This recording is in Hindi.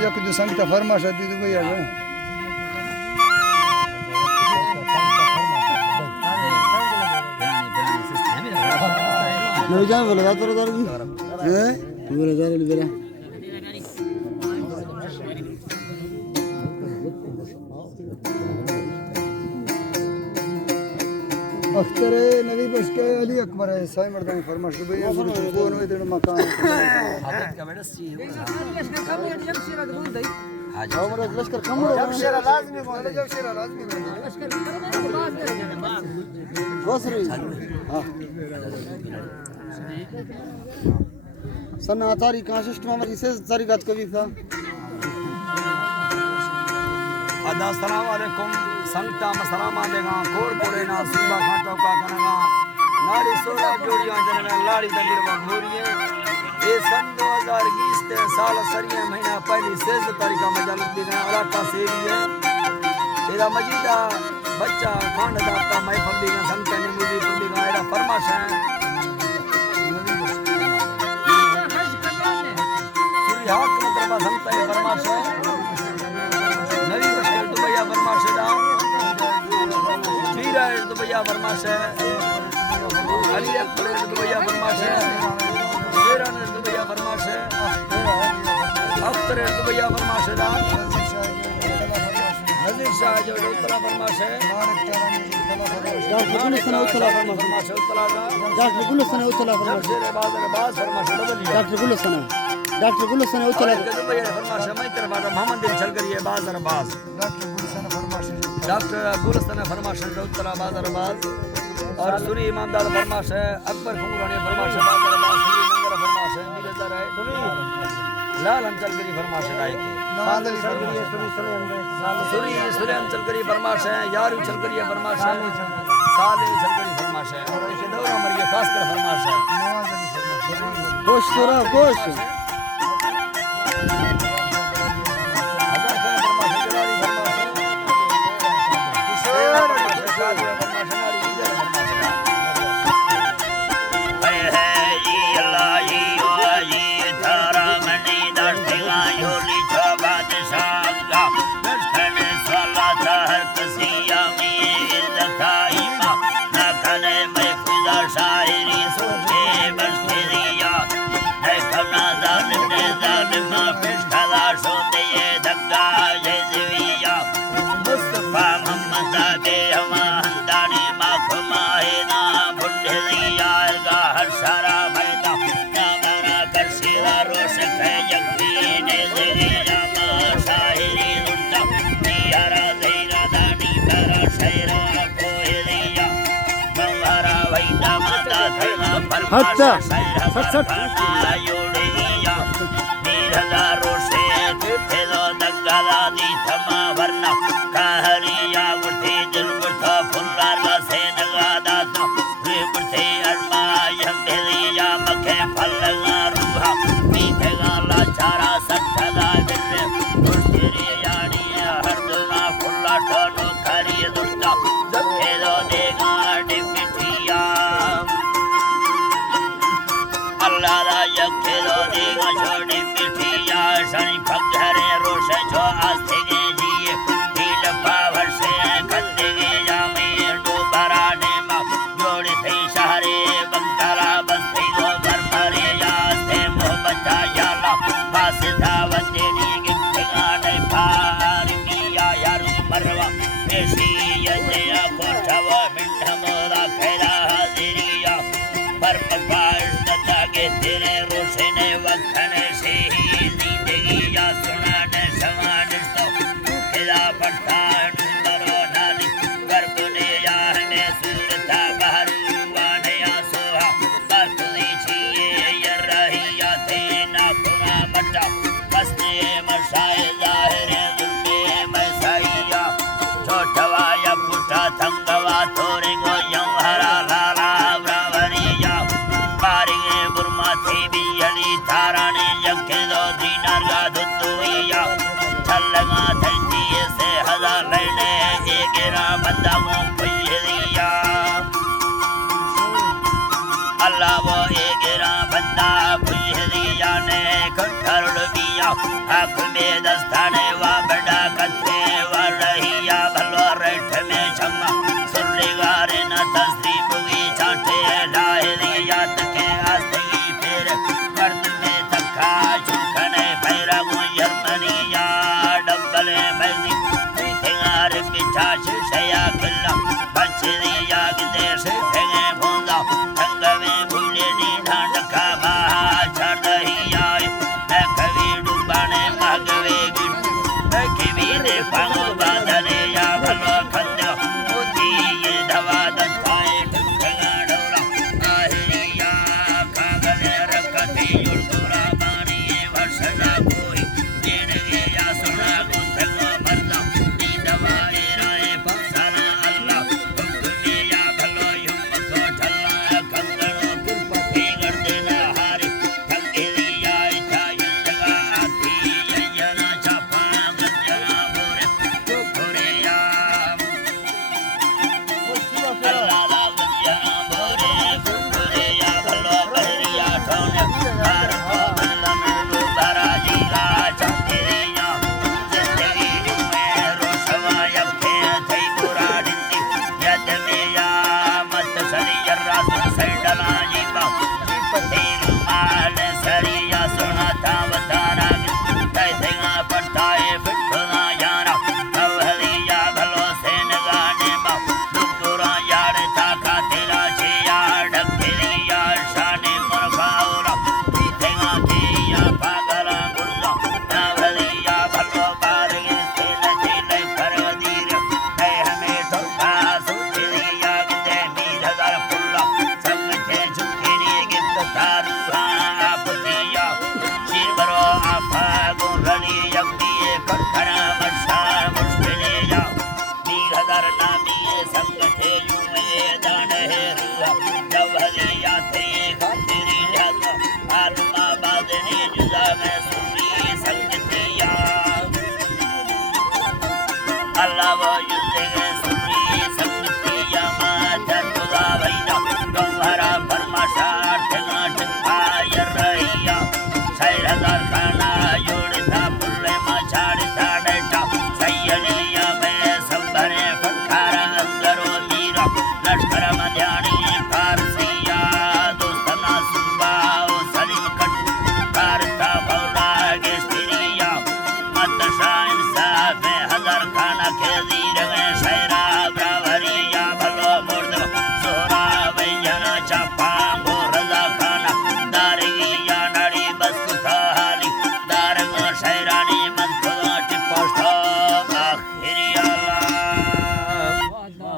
एक जो संगीता फरमाश दी तो भैया जो नहीं जाए बोले बात करो दारू हैं बोले जा रहे बेरा अख्तर नबी बस के अली अकबर है साई मर्दानी फरमाश तो भैया कौन है तेरे मकान हाथ का बेटा सी हमारा लश्कर कम हो जमशेरा लाजमी बोल जमशेरा लाजमी बस रही हां सन्ना तारीख का सिस्टम हमारी से तरीकात कभी था अस्सलाम वालेकुम संगता मसलामा देगा कोर कोरेना सुबह खाटो का कनगा नारी सोना जोड़ियां जनना लाड़ी दगिरवा मोरिए ये सन 2020 ते साल सरिया महीना पहली 16 तारीख में जल दिना अलाटा से है तेरा मजीदा बच्चा खांड दाता मैं फंदी का संगता ने मुझे फंदी का एरा फरमाश है सूर्य हाक मतलब संगता ये फरमाश है नवी बशर दुबैया फरमाश है मीरा दुबैया फरमाश है अली अकबर दुबैया फरमाश है शेरान दुबैया फरमाश है अख्तर दुबैया फरमाश है नजीर शाह जो उत्तरा फरमाश है डॉक्टर गुलशन उत्तला फरमाश है उत्तला का डॉक्टर गुलशन उत्तला शेर बाज फरमाश है डॉक्टर गुलशन उत्तला दुबैया फरमाश है मैं तेरा मोहम्मद दिन चल करिए बाजार बाज डॉक्टर गुलशन फरमाश डॉक्टर गुलशन फरमाश है उत्तरा बाजार बाज और सूरी इमामदार फरमाश है अकबर खुंगरानी फरमाश है बाजार बाज सूरी नंगर फरमाश है मिलदार है लाल हम चल करी फरमाश है राय के नादली फरमाश सूरी सुलेम चल करी फरमाश है यारू चल करी फरमाश है साले चल करी फरमाश है और इसे दौरा मरिए खास कर फरमाश है नादली फरमाश कोश तोरा कोश हजार का फरमाश है जलाली फरमाश है किशोर फरमाश है नारी इधर फरमाश है हट्टा सट सट अखमेद स्थाने वा बड़ा कत्ते